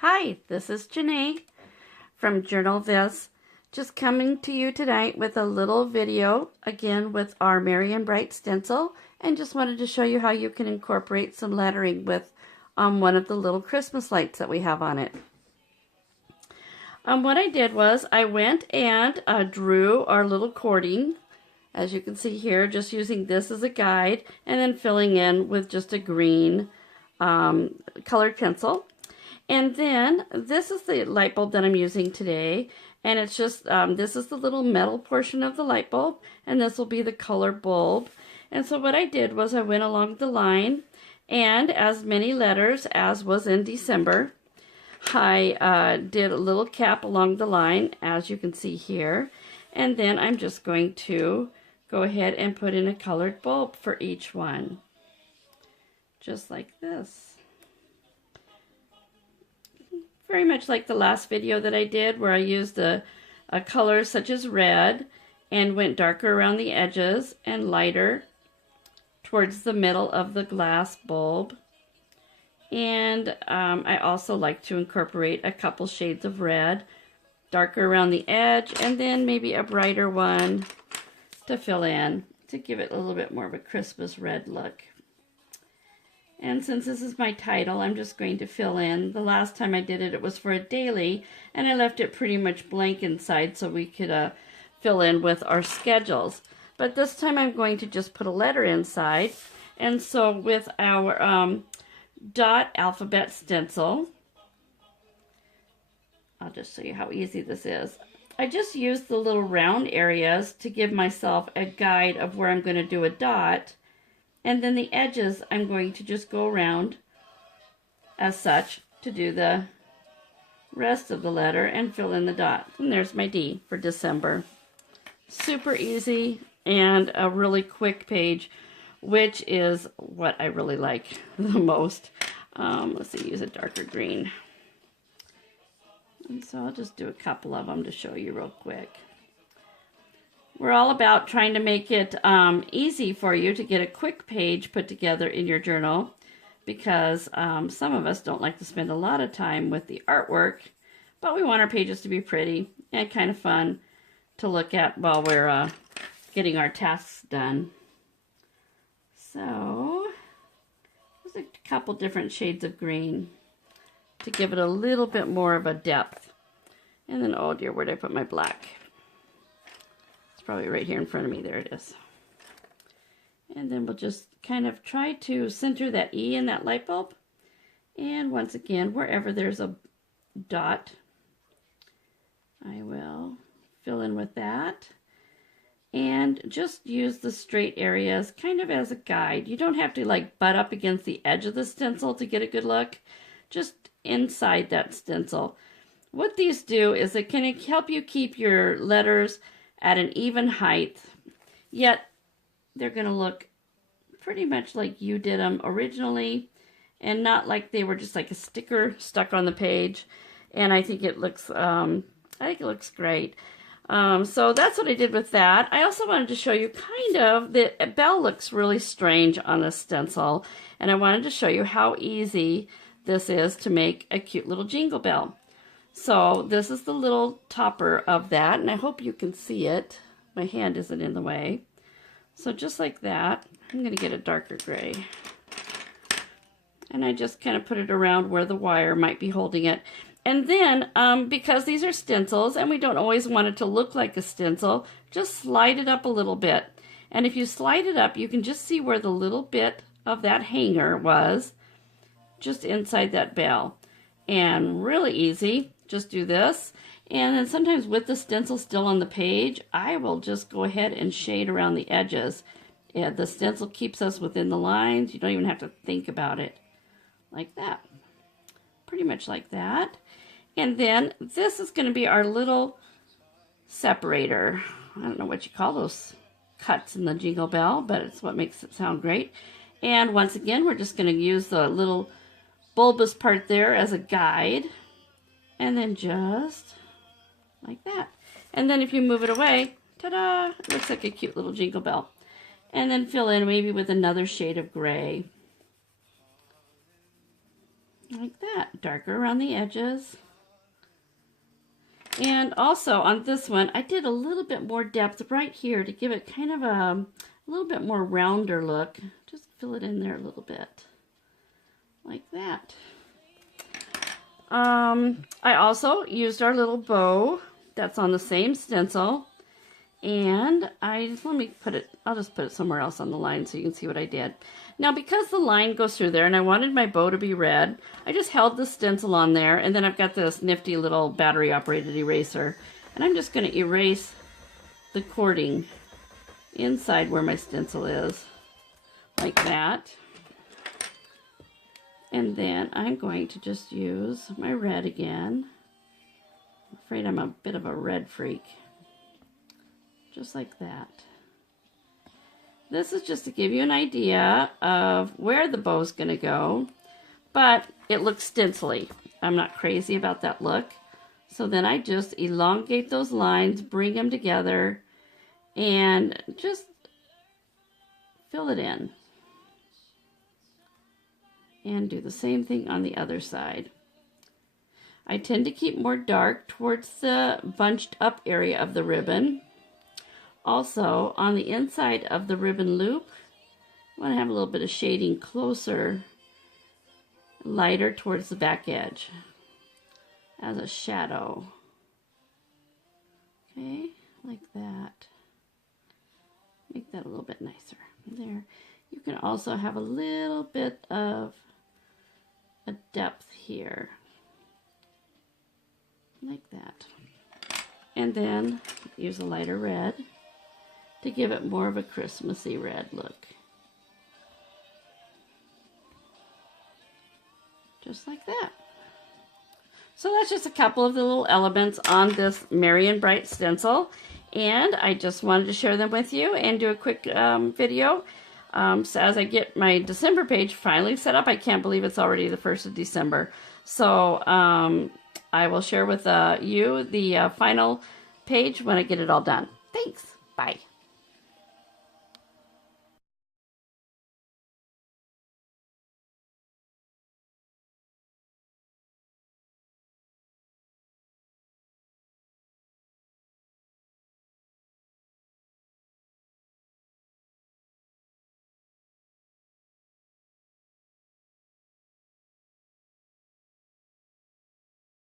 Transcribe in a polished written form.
Hi, this is Janae from Journal Viz. Just coming to you tonight with a little video, again with our Merry and Bright stencil, and just wanted to show you how you can incorporate some lettering with one of the little Christmas lights that we have on it. What I did was I went and drew our little cording, as you can see here, just using this as a guide, and then filling in with just a green colored pencil. And then this is the light bulb that I'm using today, and it's just, this is the little metal portion of the light bulb, and this will be the color bulb. And so what I did was I went along the line, and as many letters as was in December, I did a little cap along the line, as you can see here, and then I'm just going to go ahead and put in a colored bulb for each one, just like this. Very much like the last video that I did, where I used a color such as red and went darker around the edges and lighter towards the middle of the glass bulb. And I also like to incorporate a couple shades of red, darker around the edge, and then maybe a brighter one to fill in to give it a little bit more of a Christmas red look. And since this is my title, I'm just going to fill in. The last time I did it, it was for a daily, and I left it pretty much blank inside so we could fill in with our schedules. But this time I'm going to just put a letter inside. And so with our dot alphabet stencil, I'll just show you how easy this is. I just used the little round areas to give myself a guide of where I'm going to do a dot. And then the edges, I'm going to just go around as such to do the rest of the letter and fill in the dot. And there's my D for December. Super easy and a really quick page, which is what I really like the most. Let's see, use a darker green. And so I'll just do a couple of them to show you real quick. We're all about trying to make it easy for you to get a quick page put together in your journal, because some of us don't like to spend a lot of time with the artwork, but we want our pages to be pretty and kind of fun to look at while we're getting our tasks done. So there's a couple different shades of green to give it a little bit more of a depth. And then, oh dear, where did I put my black? Probably right here in front of me. There it is. And then we'll just kind of try to center that E in that light bulb. And once again, wherever there's a dot, I will fill in with that. And just use the straight areas kind of as a guide. You don't have to like butt up against the edge of the stencil to get a good look. Just inside that stencil. What these do is it can help you keep your letters at an even height, yet they're going to look pretty much like you did them originally, and not like they were just like a sticker stuck on the page. And I think it looks, great. So that's what I did with that. I also wanted to show you kind of, the bell looks really strange on a stencil, and I wanted to show you how easy this is to make a cute little jingle bell. So this is the little topper of that, and I hope you can see it. My hand isn't in the way. So just like that, I'm going to get a darker gray. And I just kind of put it around where the wire might be holding it. And then, because these are stencils, and we don't always want it to look like a stencil, just slide it up a little bit. And if you slide it up, you can just see where the little bit of that hanger was, just inside that bell. And really easy. Just do this, and then sometimes with the stencil still on the page, I will just go ahead and shade around the edges. Yeah, the stencil keeps us within the lines. You don't even have to think about it. Like that. Pretty much like that. And then this is going to be our little separator. I don't know what you call those cuts in the jingle bell, but it's what makes it sound great. And once again, we're just going to use the little bulbous part there as a guide. And then just like that. And then if you move it away, ta-da, it looks like a cute little jingle bell. And then fill in maybe with another shade of gray. Like that. darker around the edges. And also on this one, I did a little bit more depth right here to give it kind of a little bit more rounder look. Just fill it in there a little bit, like that. I also used our little bow that's on the same stencil, and let me put it, I'll just put it somewhere else on the line so you can see what I did. Now, because the line goes through there and I wanted my bow to be red, I just held the stencil on there, and then I've got this nifty little battery operated eraser, and I'm just going to erase the cording inside where my stencil is, like that. And then I'm going to just use my red again. I'm afraid I'm a bit of a red freak. Just like that. This is just to give you an idea of where the bow's going to go, but it looks stencil-y. I'm not crazy about that look. So then I just elongate those lines, bring them together, and just fill it in. And do the same thing on the other side. I tend to keep more dark towards the bunched up area of the ribbon. Also, on the inside of the ribbon loop, I want to have a little bit of shading closer, lighter towards the back edge as a shadow. Okay, like that. Make that a little bit nicer. There. You can also have a little bit of a depth here, like that. And then use a lighter red to give it more of a Christmassy red look. Just like that. So that's just a couple of the little elements on this Merry and Bright stencil. And I just wanted to share them with you and do a quick video. So as I get my December page finally set up, I can't believe it's already the 1st of December. So I will share with you the final page when I get it all done. Thanks. Bye.